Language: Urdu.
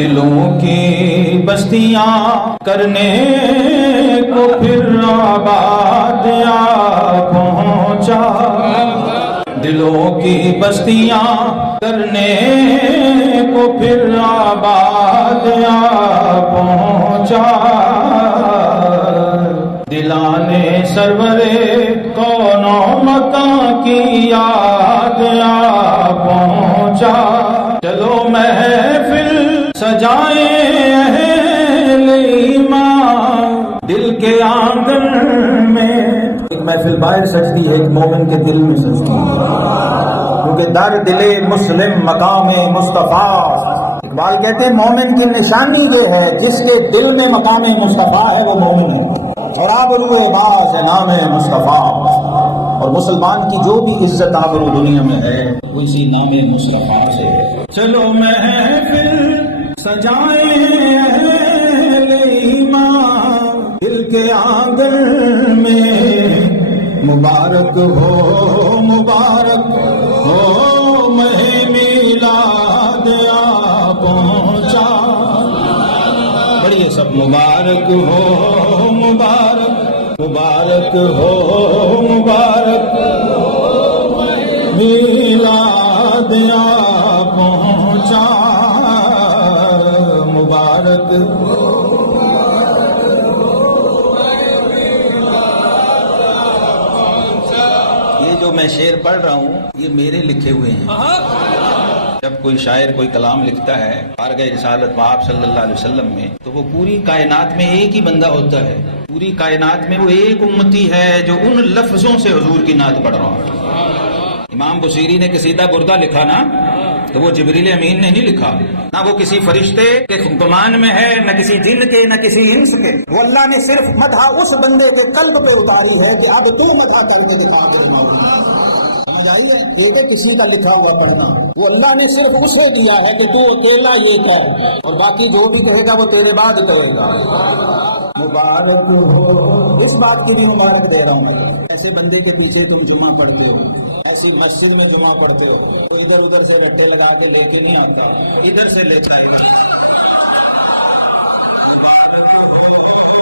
دلوں کی بستیاں کرنے کو پھر آباد پہنچا، دلوں کی بستیاں کرنے کو پھر آباد پہنچا، دلانے سرورے کون و مکان کی یاد پہنچا، چلو محفل سجائیں اہل ایمان دل کے آنگن میں۔ ایک محفل باہر سجتی ہے، ایک مومن کے دل میں سجتی ہے، کیونکہ در دل مسلم مقام مصطفیٰ۔ اقبال کہتے ہیں مومن کی نشانی یہ ہے جس کے دل میں مقام مصطفیٰ ہے وہ مومن ہے، اور آبرو باز ہے نام مصطفیٰ۔ اور مسلمان کی جو بھی عزت آبرو دنیا میں ہے وہ اسی نام مصطفیٰ سے ہے۔ چلو محفل سجائیں اہل ایمان دل کے آنگن میں، مبارک ہو ماہ میلاد پہنچا، بڑھئے سب مبارک ہو مبارک میلاد پہنچا، مبارک یہ جو میں شعر پڑھ رہا ہوں یہ میرے لکھے ہوئے ہیں۔ جب کوئی شاعر کوئی کلام لکھتا ہے بارگاہ رسالت پاک صلی اللہ علیہ وسلم میں تو وہ پوری کائنات میں ایک ہی بندہ ہوتا ہے، پوری کائنات میں وہ ایک امتی ہے جو ان لفظوں سے حضور کی نعت پڑھ رہا ہے۔ امام بصیری نے قصیدہ بردہ لکھا نا تو وہ جبریل امین نے نہیں لکھا، نہ وہ کسی فرشتے کے گمان میں ہے، نہ کسی جن کے، نہ کسی انس کے، وہ اللہ نے صرف مدح اس بندے کے قلب پہ اتاری ہے کہ اب تو مدح کر کے دکھا میرے مولا۔ سمجھ آئی ہے؟ ایک ہے کسی کا لکھا ہوا پڑھنا، وہ اللہ نے صرف اسے دیا ہے کہ تو اکیلا یہ کہہ، اور باقی جو بھی کہے گا وہ تیرے بعد کہے گا۔ مبارک ہو، اس بات کی بھی مبارک دے رہا ہوں میں، ایسے بندے کے پیچھے تم جمعہ پڑھتے ہو، ایسی مسجد میں جمعہ پڑھتے ہو، تو ادھر ادھر سے رٹے لگا کے لے کے نہیں آتا، ادھر سے لیتا ہے ادھر۔ مبارک ہو